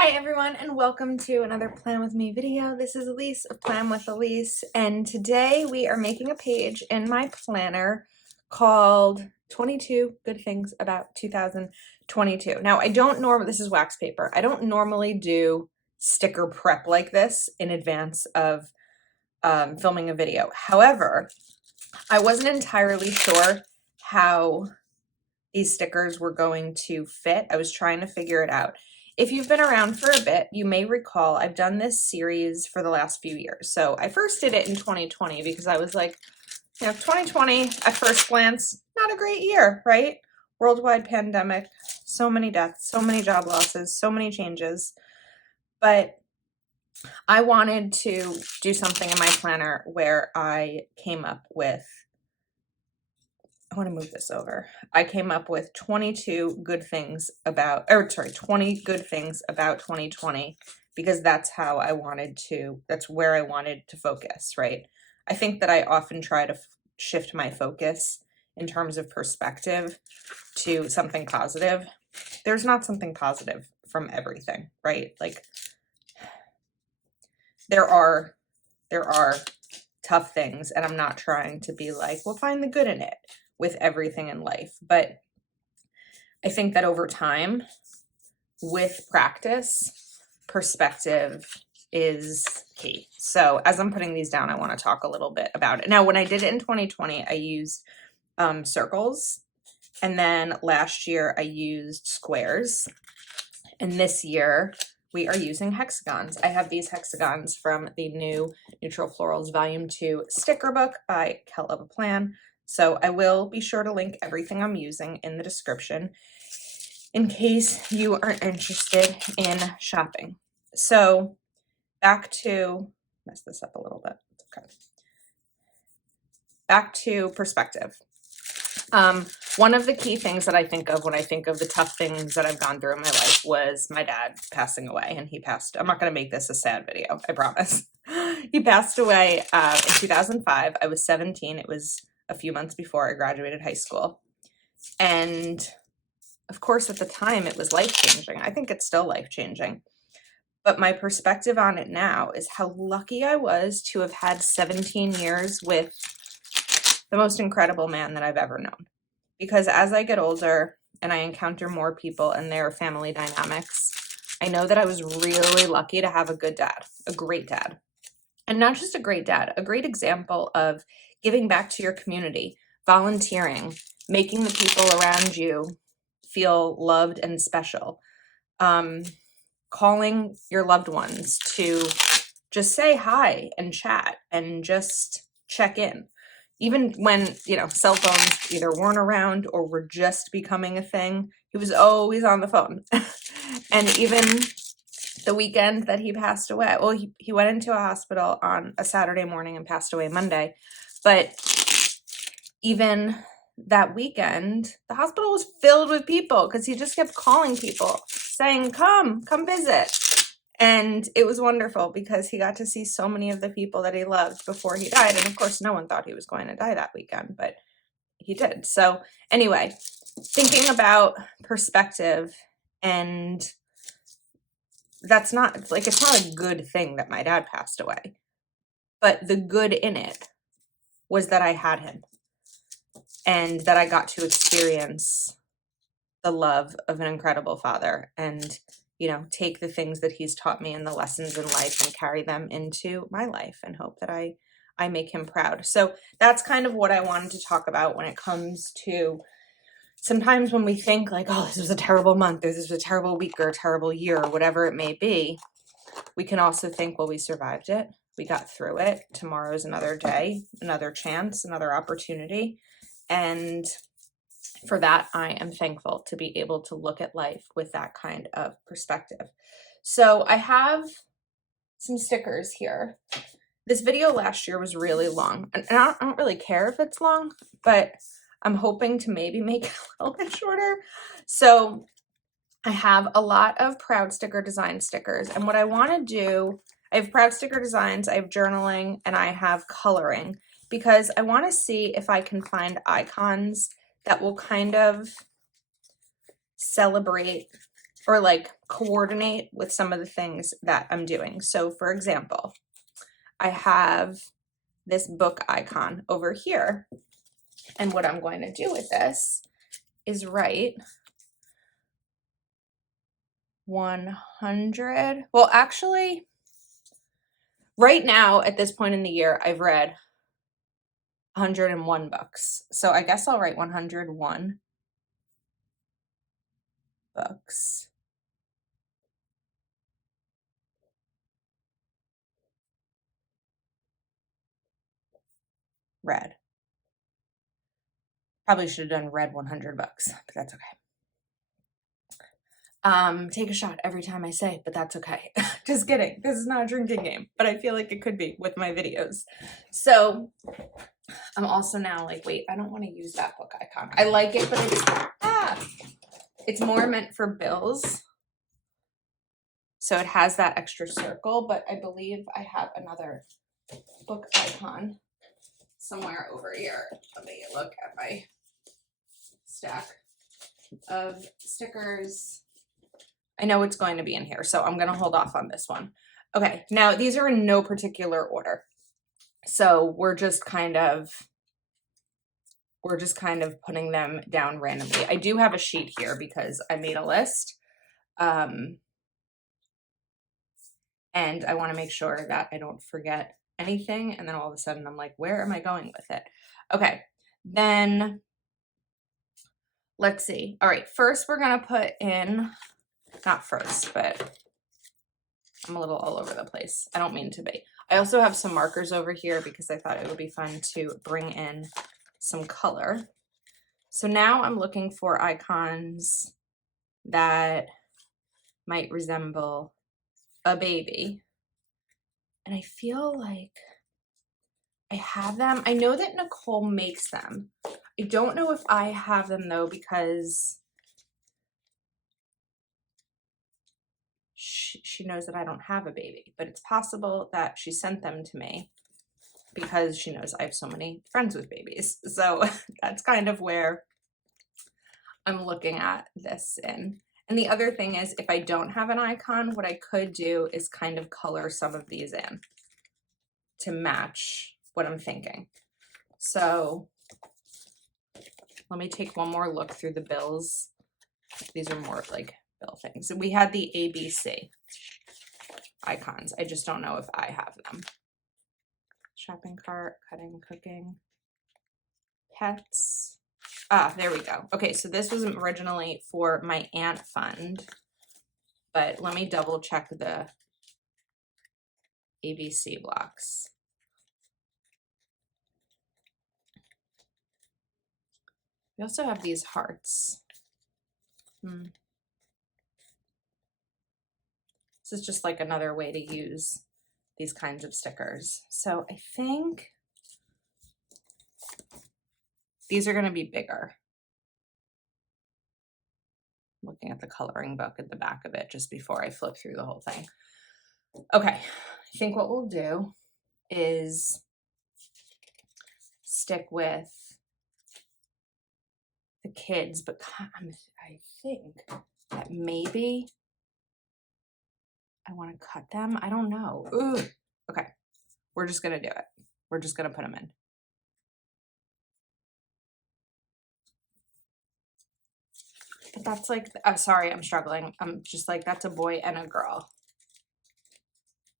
Hi everyone, and welcome to another Plan With Me video. This is Elise of Plan With Elise, and today we are making a page in my planner called 22 Good Things About 2022. Now, this is wax paper. I don't normally do sticker prep like this in advance of filming a video. However, I wasn't entirely sure how these stickers were going to fit. I was trying to figure it out. If you've been around for a bit, you may recall I've done this series for the last few years. So I first did it in 2020 because I was like, 2020 at first glance, not a great year, right? Worldwide pandemic, so many deaths, so many job losses, so many changes. But I wanted to do something in my planner where I came up with I want to move this over. I came up with 20 good things about 2020 because that's where I wanted to focus, right? I think that I often try to shift my focus in terms of perspective to something positive. There's not something positive from everything, right? Like there are tough things, and I'm not trying to be like, well, find the good in it with everything in life. But I think that over time, with practice, perspective is key. So as I'm putting these down, I want to talk a little bit about it. Now, when I did it in 2020, I used circles. And then last year I used squares. And this year we are using hexagons. I have these hexagons from the new Neutral Florals Volume 2 sticker book by Kel of a Plan. So I will be sure to link everything I'm using in the description in case you are interested in shopping. So back to, mess this up a little bit, okay. Back to perspective. One of the key things that I think of when I think of the tough things that I've gone through in my life was my dad passing away, and he passed, I'm not going to make this a sad video, I promise. He passed away in 2005. I was 17. It was a few months before I graduated high school. And of course, at the time, it was life-changing. I think it's still life-changing. But my perspective on it now is how lucky I was to have had 17 years with the most incredible man that I've ever known. Because as I get older and I encounter more people and their family dynamics, I know that I was really lucky to have a good dad, a great dad. And not just a great dad, a great example of giving back to your community, volunteering, making the people around you feel loved and special, calling your loved ones to just say hi and chat and just check in. Even when, cell phones either weren't around or were just becoming a thing, he was always on the phone. And even the weekend that he passed away, well, he went into a hospital on a Saturday morning and passed away Monday. But even that weekend, the hospital was filled with people because he just kept calling people saying, come visit. And it was wonderful because he got to see so many of the people that he loved before he died. And of course, no one thought he was going to die that weekend, but he did. So anyway, thinking about perspective, and it's not a good thing that my dad passed away, but the good in it was that I had him and that I got to experience the love of an incredible father and take the things that he's taught me and the lessons in life and carry them into my life and hope that I make him proud. So that's kind of what I wanted to talk about when it comes to sometimes when we think like, oh, this was a terrible month, or this was a terrible week or a terrible year or whatever it may be, we can also think, well, we survived it. We got through it. Tomorrow's another day, another chance, another opportunity. And for that, I am thankful to be able to look at life with that kind of perspective. So I have some stickers here. This video last year was really long, and I don't really care if it's long, but I'm hoping to maybe make it a little bit shorter. So I have a lot of Proud Sticker Design stickers, and what I want to do, I have Proud Sticker Designs, I have journaling, and I have coloring, because I want to see if I can find icons that will kind of celebrate or like coordinate with some of the things that I'm doing. So for example, I have this book icon over here. And what I'm going to do with this is write 100. Well, actually, right now at this point in the year, I've read 101 books. So I guess I'll write 101 books read. Probably should have done read 100 books, but that's okay. Take a shot every time I say, but that's okay. Just kidding. This is not a drinking game, but I feel like it could be with my videos. So I'm also now like, wait, I don't want to use that book icon. I like it, but it's more meant for bills. So it has that extra circle, but I believe I have another book icon somewhere over here. Let me look at my stack of stickers. I know it's going to be in here, so I'm going to hold off on this one. Okay, now these are in no particular order. So we're just kind of putting them down randomly. I do have a sheet here because I made a list. And I want to make sure that I don't forget anything. And then all of a sudden I'm like, where am I going with it? Okay, then let's see. All right, first we're going to put in, not first, but I'm a little all over the place. I don't mean to be. I also have some markers over here because I thought it would be fun to bring in some color. So now I'm looking for icons that might resemble a baby. And I feel like I have them. I know that Nicole makes them. I don't know if I have them though, because she knows that I don't have a baby, but it's possible that she sent them to me because she knows I have so many friends with babies. So that's kind of where I'm looking at this in. And the other thing is, if I don't have an icon, what I could do is kind of color some of these in to match what I'm thinking. So let me take one more look through the bills. These are more like bill things. We had the ABC icons. I just don't know if I have them. Shopping cart, cutting, cooking, pets. Ah, there we go. Okay, so this was originally for my aunt fund, but let me double check the ABC blocks. We also have these hearts. This is just like another way to use these kinds of stickers. So I think these are going to be bigger. Looking at the coloring book at the back of it just before I flip through the whole thing. Okay, I think what we'll do is stick with the kids, but I think that maybe I want to cut them. I don't know. Ooh. Okay, we're just going to do it. We're just going to put them in. But that's like, I'm sorry, I'm struggling. I'm just like, that's a boy and a girl.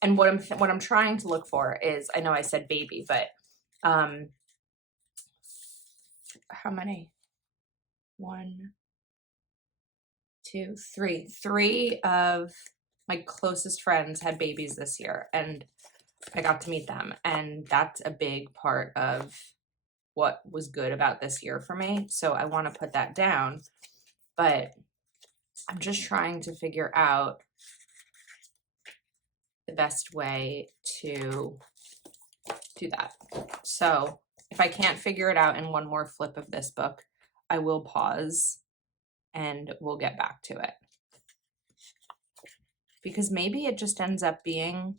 And what I'm trying to look for is, I know I said baby, but how many? 1, 2, 3. 3 of my closest friends had babies this year, and I got to meet them, and that's a big part of what was good about this year for me. So I want to put that down, but I'm just trying to figure out the best way to do that. So if I can't figure it out in one more flip of this book, I will pause and we'll get back to it. Because maybe it just ends up being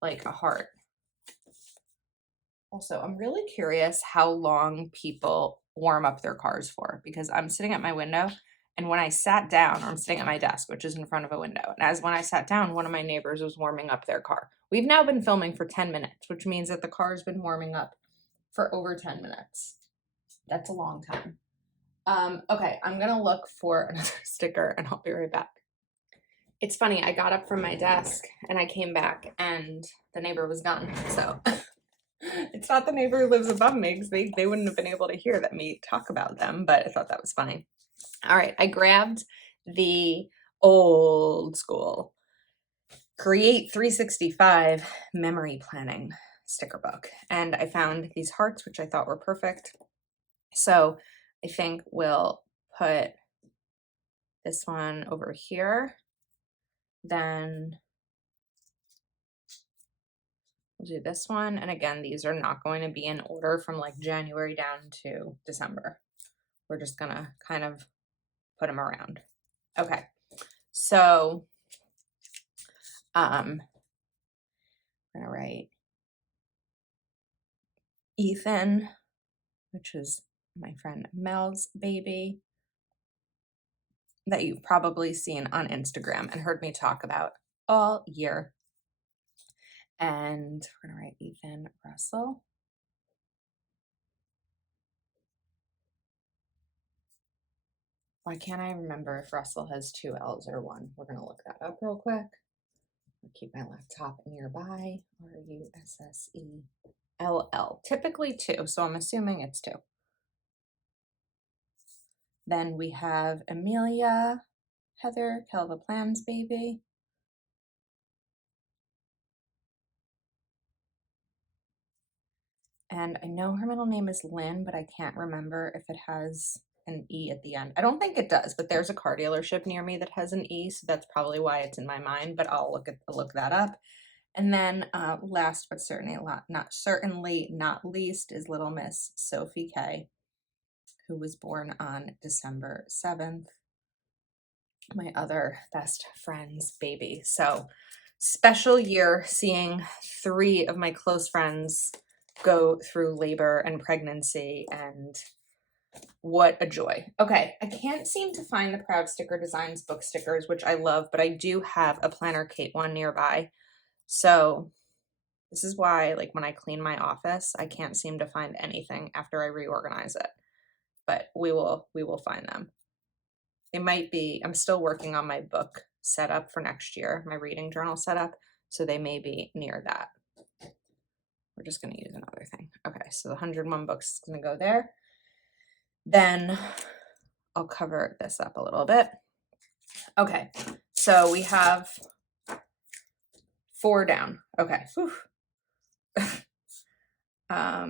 like a heart. Also, I'm really curious how long people warm up their cars for, because I'm sitting at my window And when I sat down, I'm sitting at my desk, which is in front of a window. And as when I sat down, one of my neighbors was warming up their car. We've now been filming for 10 minutes, which means that the car's been warming up for over 10 minutes. That's a long time. Okay, I'm gonna look for another sticker and I'll be right back. It's funny, I got up from my desk and I came back and the neighbor was gone. So it's not the neighbor who lives above me because they wouldn't have been able to hear that me talk about them, but I thought that was funny. All right, I grabbed the old school Create 365 memory planning sticker book and I found these hearts, which I thought were perfect. So I think we'll put this one over here. Then we'll do this one. And again, these are not going to be in order from like January down to December. We're just gonna kind of put them around. Okay, so I'm gonna write Ethan, which is my friend Mel's baby that you've probably seen on Instagram and heard me talk about all year. And we're gonna write Ethan Russell. Why can't I remember if Russell has 2 L's or 1? We're gonna look that up real quick. I'll keep my laptop nearby. Russell. Typically 2, so I'm assuming it's 2. Then we have Amelia Heather Kelva Plans baby. And I know her middle name is Lynn, but I can't remember if it has an E at the end. I don't think it does, but there's a car dealership near me that has an E, so that's probably why it's in my mind, but I'll look that up. And then last but certainly not least is little Miss Sophie K, who was born on December 7th, my other best friend's baby. So special year seeing 3 of my close friends go through labor and pregnancy, and what a joy. Okay, I can't seem to find the Proud Sticker Designs book stickers, which I love, but I do have a Planner Kate one nearby. So this is why, like, when I clean my office, I can't seem to find anything after I reorganize it, but we will find them. It might be, I'm still working on my book setup for next year, my reading journal setup, so they may be near that. We're just going to use another thing. Okay, so the 101 books is going to go there. Then I'll cover this up a little bit. Okay, so we have 4 down. Okay. All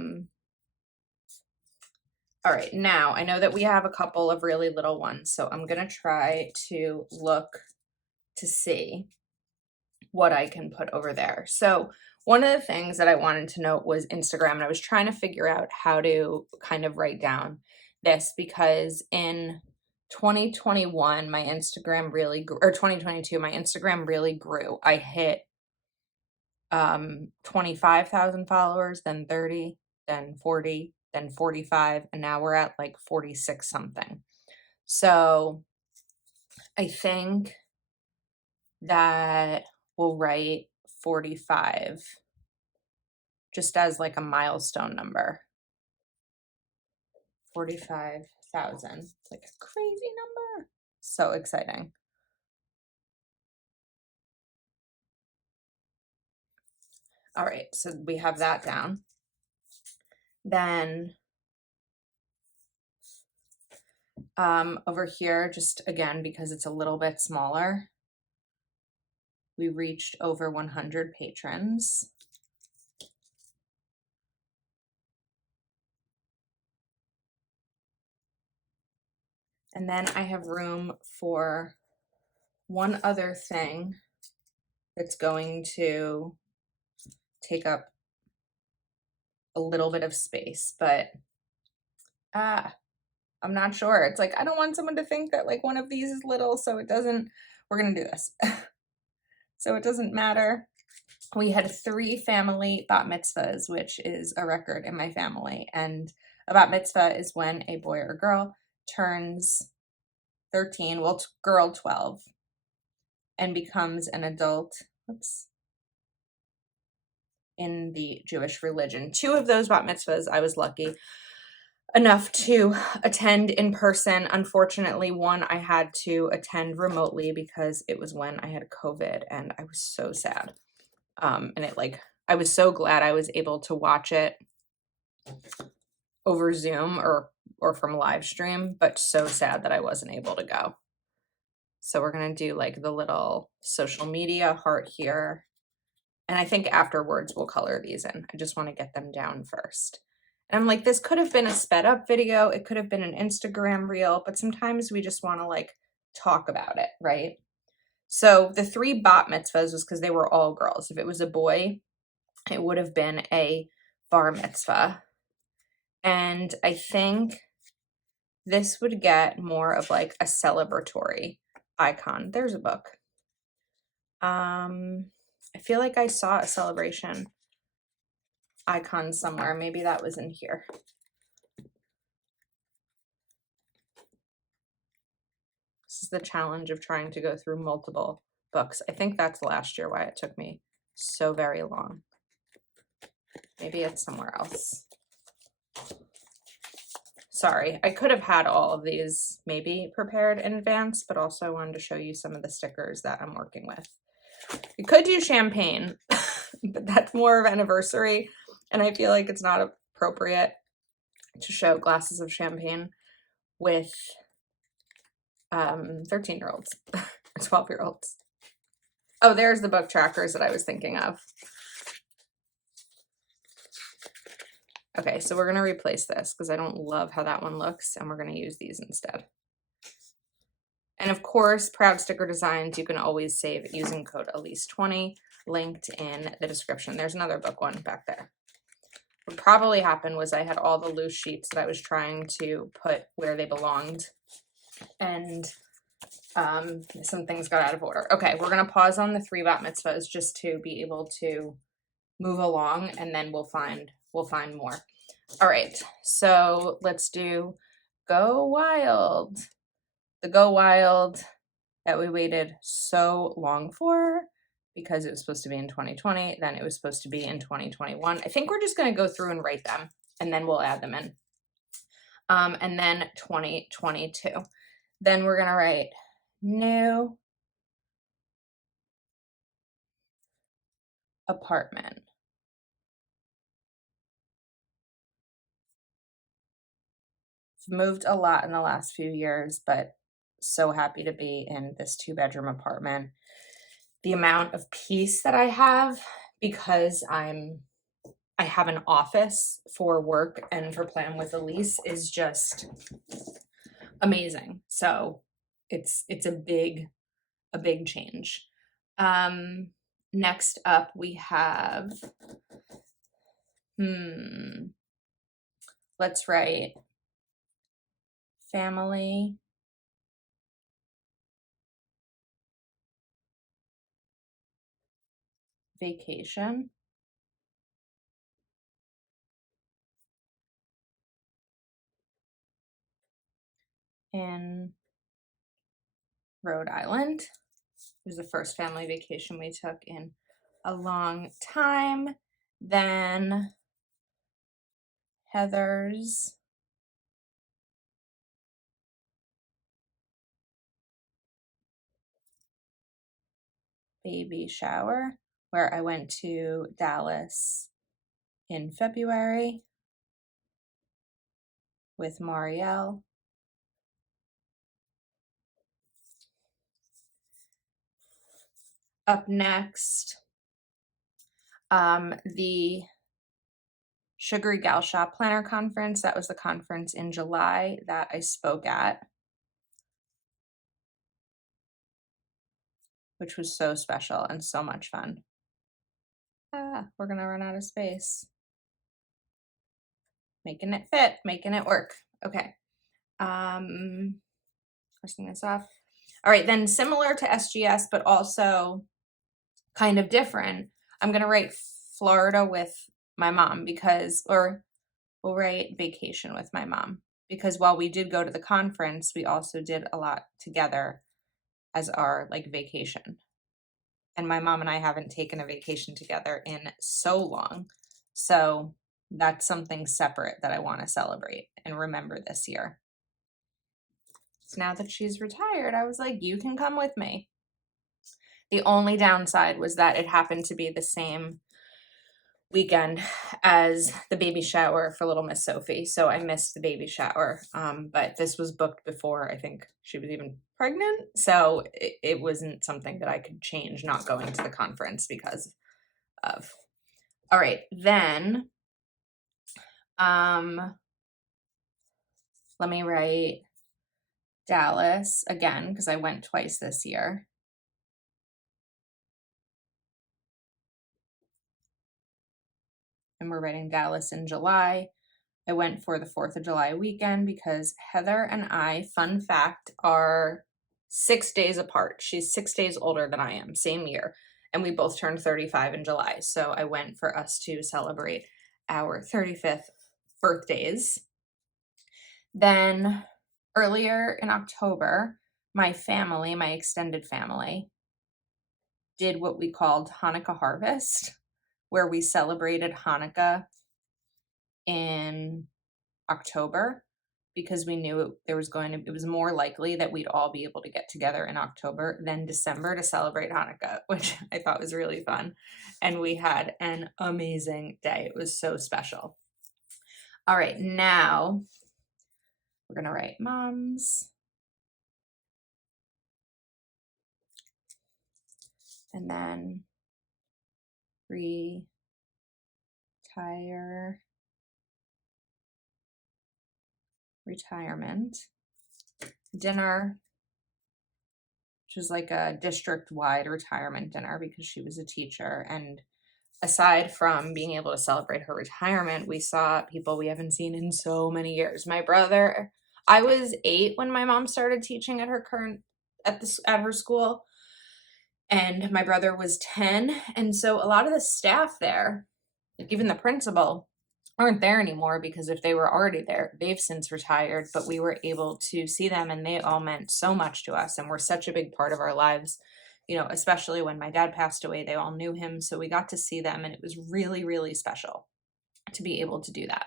right, now I know that we have a couple of really little ones, so I'm going to try to look to see what I can put over there. So one of the things that I wanted to note was Instagram, and I was trying to figure out how to kind of write down this because in 2021, my Instagram really grew, or 2022, my Instagram really grew. I hit 25,000 followers, then 30, then 40, then 45, and now we're at like 46 something. So I think that we'll write 45 just as like a milestone number. 45,000. It's like a crazy number. So exciting. All right, so we have that down. Then over here, just again, because it's a little bit smaller, we reached over 100 patrons. And then I have room for one other thing that's going to take up a little bit of space, but I'm not sure. It's like, I don't want someone to think that like one of these is little, so it doesn't, we're gonna do this. So it doesn't matter. We had 3 family bat mitzvahs, which is a record in my family. And a bat mitzvah is when a boy or girl turns 13, well, girl 12, and becomes an adult. Oops. In the Jewish religion. 2 of those bat mitzvahs I was lucky enough to attend in person. Unfortunately, one I had to attend remotely because it was when I had COVID and I was so sad. And I was so glad I was able to watch it over Zoom or from live stream, but so sad that I wasn't able to go. So we're going to do like the little social media heart here. And I think afterwards we'll color these in. I just want to get them down first. And I'm like, this could have been a sped up video. It could have been an Instagram reel, but sometimes we just want to like talk about it, right? So the 3 bat mitzvahs was because they were all girls. If it was a boy, it would have been a bar mitzvah. And I think this would get more of like a celebratory icon. There's a book. I feel like I saw a celebration icon somewhere. Maybe that was in here. This is the challenge of trying to go through multiple books. I think that's last year why it took me so very long. Maybe it's somewhere else. Sorry, I could have had all of these maybe prepared in advance, but also I wanted to show you some of the stickers that I'm working with. We could do champagne, but that's more of anniversary, and I feel like it's not appropriate to show glasses of champagne with 13-year-olds or 12-year-olds. Oh, there's the book trackers that I was thinking of. Okay, so we're going to replace this because I don't love how that one looks, and we're going to use these instead. And of course, Proud Sticker Designs, you can always save it using code Elise20, linked in the description. There's another book one back there. What probably happened was I had all the loose sheets that I was trying to put where they belonged, and some things got out of order. Okay, we're going to pause on the 3 bat mitzvahs just to be able to move along, and then we'll find more. All right, so let's do Go Wild. The Go Wild that we waited so long for because it was supposed to be in 2020, then it was supposed to be in 2021. I think we're just going to go through and write them, and then we'll add them in. And then 2022. Then we're going to write new apartment. Moved a lot in the last few years, but so happy to be in this 2-bedroom apartment. The amount of peace that I have because I have an office for work and for Plan with Elise is just amazing. So it's a big change. Next up we have let's write family vacation in Rhode Island. It was the first family vacation we took in a long time. Then Heather's baby shower, where I went to Dallas in February with Marielle. Up next, the Sugary Gal Shop Planner Conference. That was the conference in July that I spoke at, which was so special and so much fun. We're gonna run out of space. Making it fit, making it work. Okay. Crossing this off. All right, then similar to SGS, but also kind of different. I'm gonna write Florida with my mom or we'll write vacation with my mom because while we did go to the conference, we also did a lot together as our like vacation. And my mom and I haven't taken a vacation together in so long. So that's something separate that I want to celebrate and remember this year. So now that she's retired, I was like, you can come with me. The only downside was that it happened to be the same weekend as the baby shower for little Miss Sophie. So I missed the baby shower. But this was booked before I think she was even pregnant. So it wasn't something that I could change not going to the conference because of. All right, then let me write Dallas again because I went twice this year. And we're writing Dallas in July. I went for the 4th of July weekend because Heather and I, fun fact, are 6 days apart. She's 6 days older than I am, same year. And we both turned 35 in July. So I went for us to celebrate our 35th birthdays. Then earlier in October, my family, my extended family, did what we called Hanukkah Harvest, where we celebrated Hanukkah in October because we knew it was more likely that we'd all be able to get together in October than December to celebrate Hanukkah, which I thought was really fun. And we had an amazing day. It was so special. All right, now we're going to write moms. And then retirement dinner, which is like a district-wide retirement dinner because she was a teacher. And aside from being able to celebrate her retirement, we saw people we haven't seen in so many years. My brother, I was 8 when my mom started teaching at her school, and my brother was 10. And so a lot of the staff there, like even the principal, aren't there anymore because if they were already there, they've since retired, but we were able to see them and they all meant so much to us and were such a big part of our lives, you know, especially when my dad passed away, they all knew him. So we got to see them and it was really, really special to be able to do that.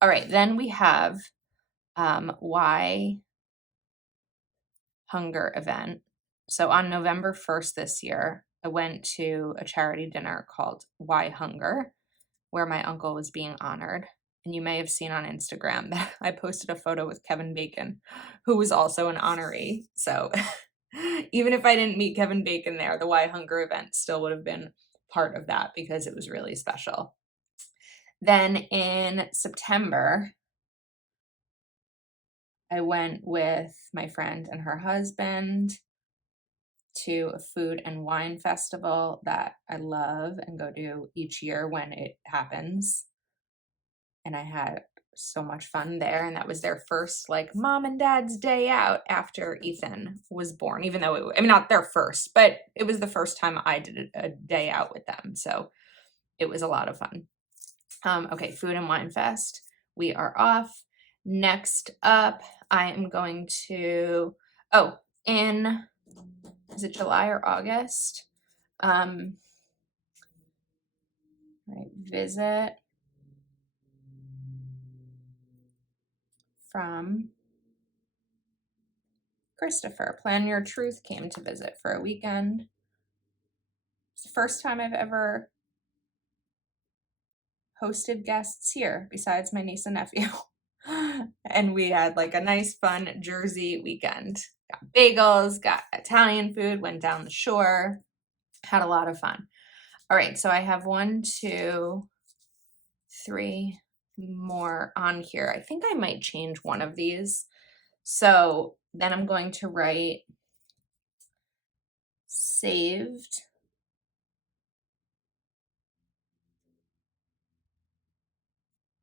All right, then we have Why Hunger event. So on November 1st this year, I went to a charity dinner called Why Hunger, where my uncle was being honored. And you may have seen on Instagram that I posted a photo with Kevin Bacon, who was also an honoree. So even if I didn't meet Kevin Bacon there, the Why Hunger event still would have been part of that because it was really special. Then in September, I went with my friend and her husband to a food and wine festival that I love and go to each year when it happens. And I had so much fun there. And that was their first like mom and dad's day out after Ethan was born, even though not their first, but it was the first time I did a day out with them. So it was a lot of fun. Okay, Food and Wine Fest. We are off. Next up, I am going to, is it July or August? Visit from Christopher. Plan Your Truth came to visit for a weekend. It's the first time I've ever hosted guests here besides my niece and nephew. And we had like a nice fun Jersey weekend. Got bagels, got Italian food, went down the shore, had a lot of fun. All right, so I have 1, 2, 3 more on here. I think I might change one of these. So then I'm going to write saved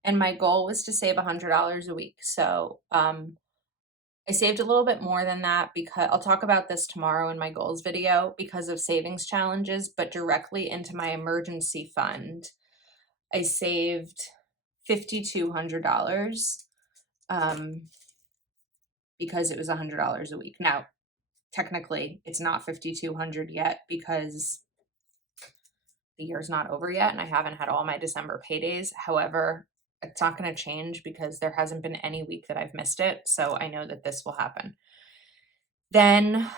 and my goal was to save $100 a week. So I saved a little bit more than that because I'll talk about this tomorrow in my goals video because of savings challenges, but directly into my emergency fund, I saved $5,200. because it was $100 a week. Now, technically, it's not $5,200 yet because the year's not over yet and I haven't had all my December paydays. However, it's not going to change because there hasn't been any week that I've missed it. So I know that this will happen. Then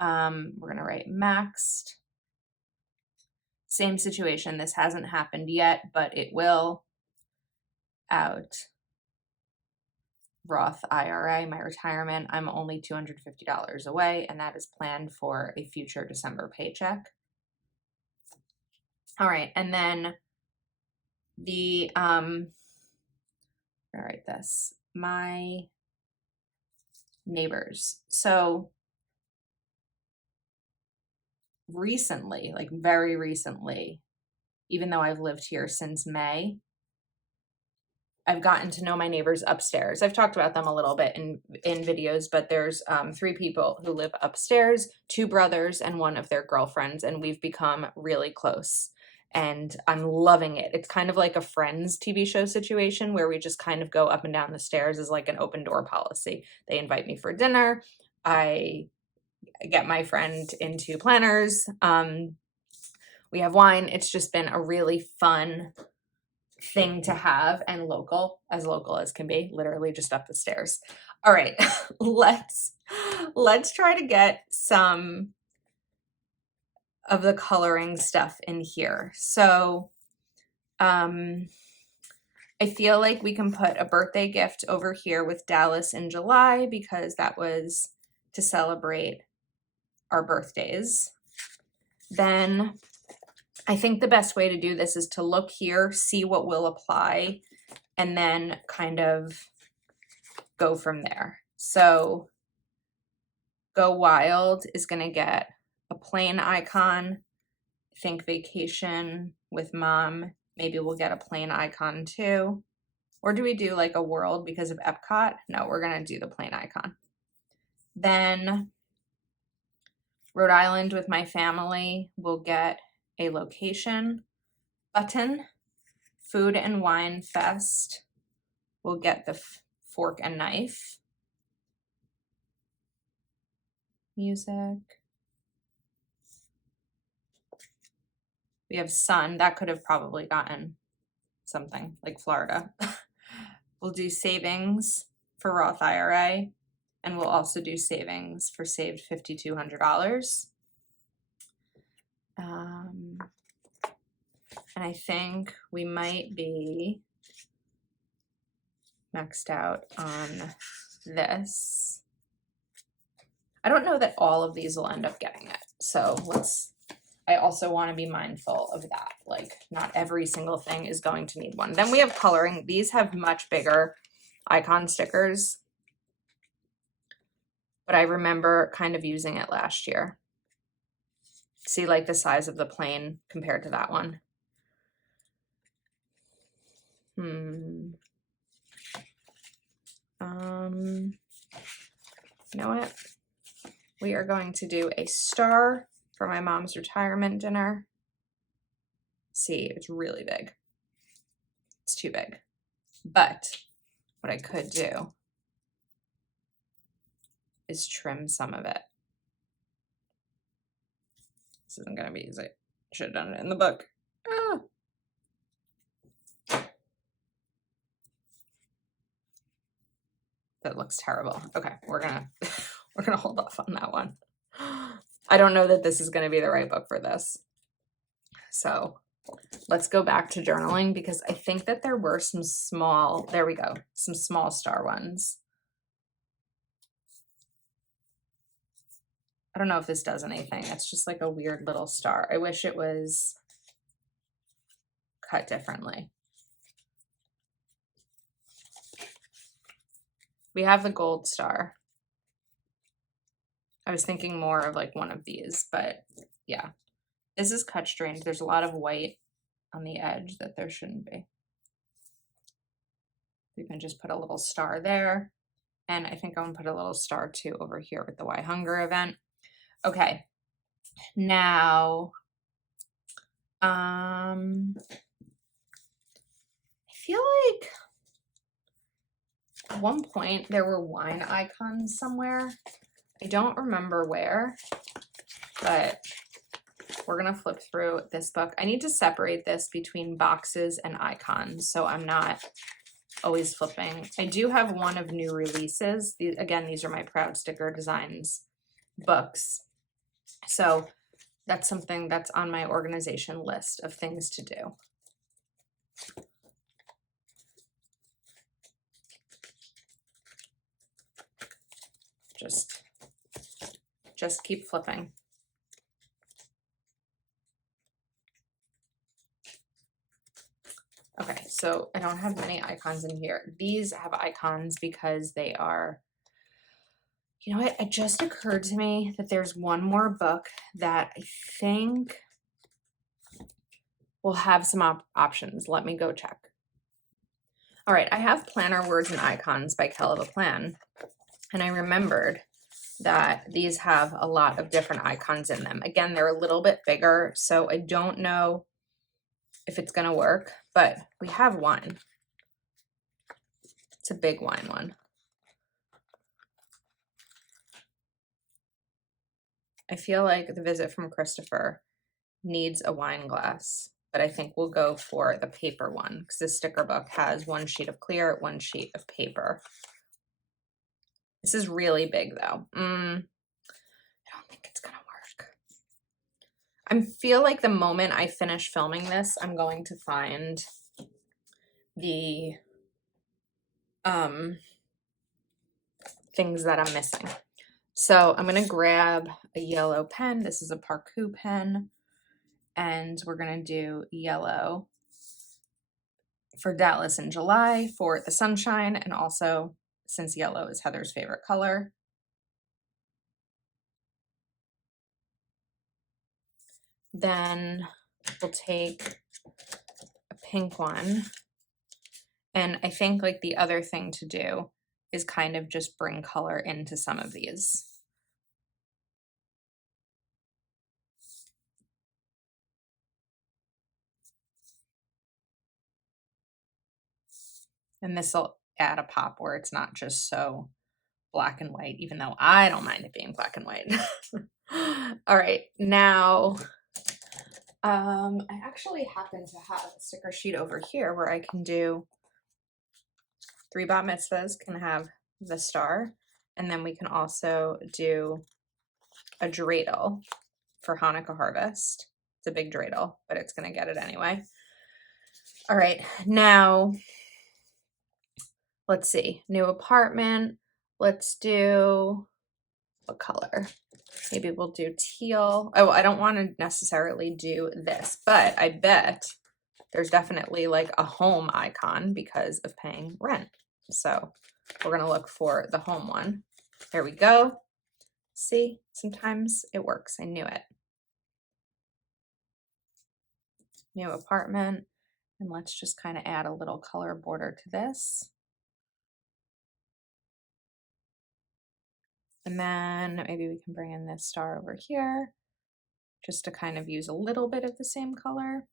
we're going to write maxed. Same situation. This hasn't happened yet, but it will. Out Roth IRA, my retirement. I'm only $250 away, and that is planned for a future December paycheck. All right, and then the I'll write this. My neighbors. So recently, like very recently, even though I've lived here since May, I've gotten to know my neighbors upstairs. I've talked about them a little bit in videos, but there's 3 people who live upstairs, 2 brothers and one of their girlfriends, and we've become really close. And I'm loving it. It's kind of like a Friends TV show situation where we just kind of go up and down the stairs as like an open door policy. They invite me for dinner. I get my friend into Planners. We have wine. It's just been a really fun thing to have, and local as can be, literally just up the stairs. All right, let's try to get some of the coloring stuff in here. So I feel like we can put a birthday gift over here with Dallas in July because that was to celebrate our birthdays. Then I think the best way to do this is to look here, see what will apply, and then kind of go from there. So Go Wild is going to get a plain icon. I think Vacation with Mom, maybe we'll get a plain icon too. Or do we do like a world because of Epcot? No, we're going to do the plain icon. Then Rhode Island with My Family will get a location button. Food and Wine Fest will get the fork and knife. Music. We have Sun. That could have probably gotten something like Florida. We'll do savings for Roth IRA, and we'll also do savings for saved $5,200. And I think we might be maxed out on this. I don't know that all of these will end up getting it. So I also want to be mindful of that. Like not every single thing is going to need one. Then we have coloring. These have much bigger icon stickers, but I remember kind of using it last year. See like the size of the plane compared to that one. You know what? We are going to do a star for my mom's retirement dinner. See, it's really big. It's too big. But what I could do is trim some of it. This isn't going to be easy. Should have done it in the book. Ah. That looks terrible. Okay, we're gonna hold off on that one. I don't know that this is going to be the right book for this. So let's go back to journaling because I think that there were some small, there we go, some small star ones. I don't know if this does anything. It's just like a weird little star. I wish it was cut differently. We have the gold star. I was thinking more of like one of these, but yeah. This is cut strange. There's a lot of white on the edge that there shouldn't be. We can just put a little star there. And I think I'm gonna put a little star too over here with the Why Hunger event. Okay, now, I feel like At one point there were wine icons somewhere. I don't remember where, but we're gonna flip through this book. I need to separate this between boxes and icons, so I'm not always flipping. I do have one of new releases. Again, these are my Proud Sticker Designs books. So that's something that's on my organization list of things to do. Just keep flipping. Okay, so I don't have many icons in here. These have icons because they are, you know what, it just occurred to me that there's one more book that I think will have some options. Let me go check. All right, I have Planner Words and Icons by Kell of a Plan, and I remembered that these have a lot of different icons in them. Again, they're a little bit bigger, so I don't know if it's gonna work, but we have one. It's a big wine one. I feel like the Visit from Christopher needs a wine glass, but I think we'll go for the paper one because the sticker book has one sheet of clear, one sheet of paper. This is really big though. I don't think it's gonna work. I feel like the moment I finish filming this, I'm going to find the things that I'm missing. So I'm gonna grab a yellow pen. This is a Parkou pen, and we're gonna do yellow for Dallas in July for the sunshine, and also since yellow is Heather's favorite color. Then we'll take a pink one. And I think like the other thing to do is kind of just bring color into some of these. And this will add a pop where it's not just so black and white, even though I don't mind it being black and white. All right, now I actually happen to have a sticker sheet over here where I can do 3 bat mitzvahs, can have the star, and then we can also do a dreidel for Hanukkah harvest. It's a big dreidel, but it's gonna get it anyway. All right, now let's see, new apartment. Let's do what color? Maybe we'll do teal. Oh, I don't want to necessarily do this, but I bet there's definitely like a home icon because of paying rent. So we're gonna look for the home one. There we go. See, sometimes it works. I knew it. New apartment. And let's just kind of add a little color border to this. And then maybe we can bring in this star over here just to kind of use a little bit of the same color.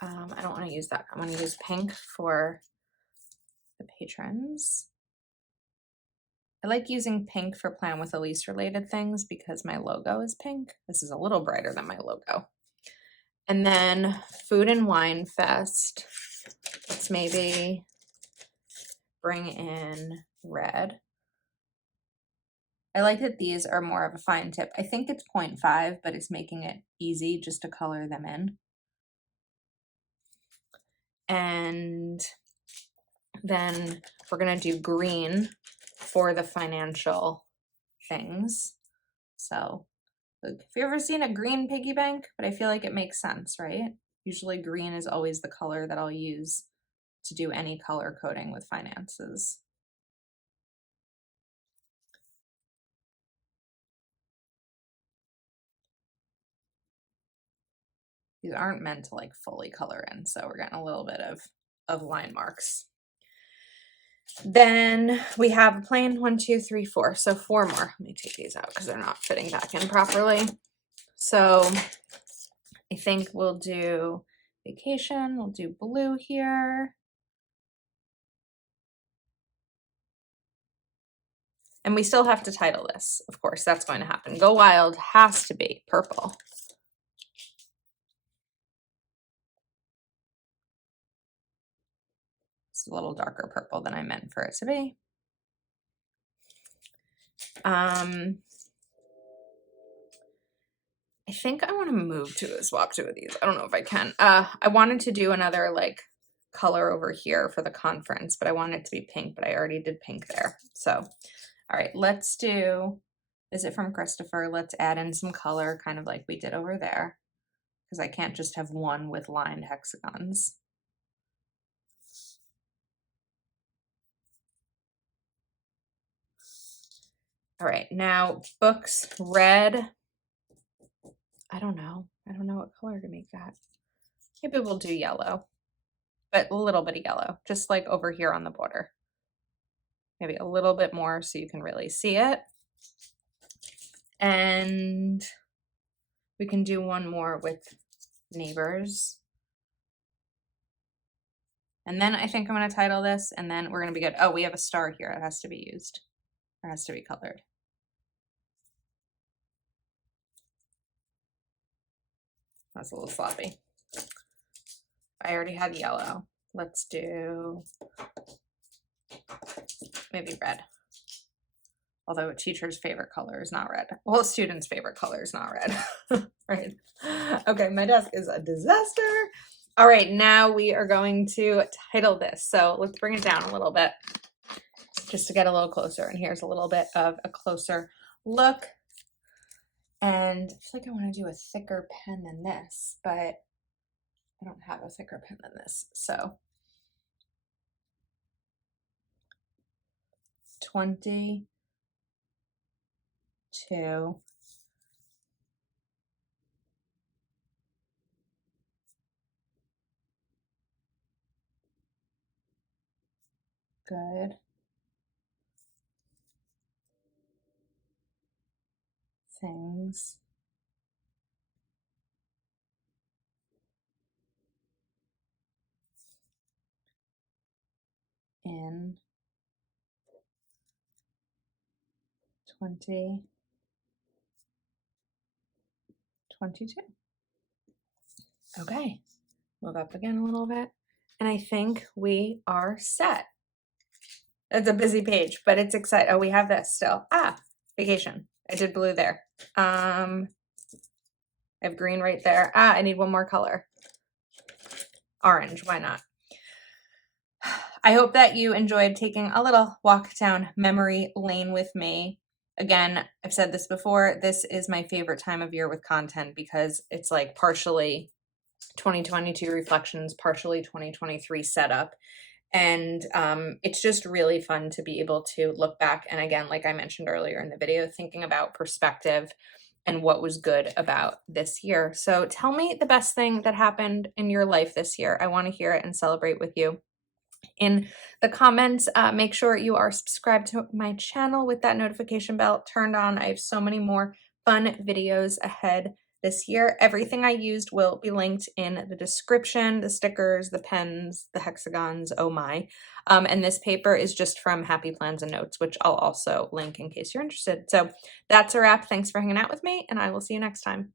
I don't want to use that. I want to use pink for the patrons. I like using pink for Plan with Elise related things because my logo is pink. This is a little brighter than my logo. And then Food and Wine Fest. Let's maybe bring in red. I like that these are more of a fine tip. I think it's 0.5, but it's making it easy just to color them in. And then we're gonna do green for the financial things. So have you ever seen a green piggy bank? But I feel like it makes sense, right? Usually green is always the color that I'll use to do any color coding with finances. These aren't meant to like fully color in, so we're getting a little bit of line marks. Then we have a plain 1, 2, 3, 4. So 4 more. Let me take these out because they're not fitting back in properly. So I think we'll do vacation. We'll do blue here. And we still have to title this. Of course, that's going to happen. Go Wild has to be purple. It's a little darker purple than I meant for it to be. I think I want to move to a swap two of these. I don't know if I can. I wanted to do another like color over here for the conference, but I wanted it to be pink, but I already did pink there. So, all right, let's do, is it from Christopher? Let's add in some color, kind of like we did over there, because I can't just have one with lined hexagons. All right, now books, red. I don't know what color to make that. Maybe we'll do yellow, but a little bit of yellow, just like over here on the border. Maybe a little bit more so you can really see it. And we can do one more with neighbors. And then I think I'm going to title this, and then we're going to be good. Oh, we have a star here. It has to be used. It has to be colored. That's a little sloppy. I already had yellow. Let's do maybe red. Although a teacher's favorite color is not red. Well, a student's favorite color is not red. Right. Okay, my desk is a disaster. All right, now we are going to title this. So let's bring it down a little bit just to get a little closer. And here's a little bit of a closer look. And I feel like I want to do a thicker pen than this, but I don't have a thicker pen than this. So 22. Good. Things in 2022. Okay, move up again a little bit. And I think we are set. It's a busy page, but it's exciting. Oh, we have this still. Vacation. I did blue there. I have green right there. I need one more color. Orange, why not? I hope that you enjoyed taking a little walk down memory lane with me. Again, I've said this before, this is my favorite time of year with content because it's like partially 2022 reflections, partially 2023 setup. And it's just really fun to be able to look back. And again, like I mentioned earlier in the video, thinking about perspective and what was good about this year. So tell me the best thing that happened in your life this year. I want to hear it and celebrate with you. In the comments, make sure you are subscribed to my channel with that notification bell turned on. I have so many more fun videos ahead this year. Everything I used will be linked in the description, the stickers, the pens, the hexagons, oh my. And this paper is just from Happy Plans and Notes, which I'll also link in case you're interested. So that's a wrap. Thanks for hanging out with me, and I will see you next time.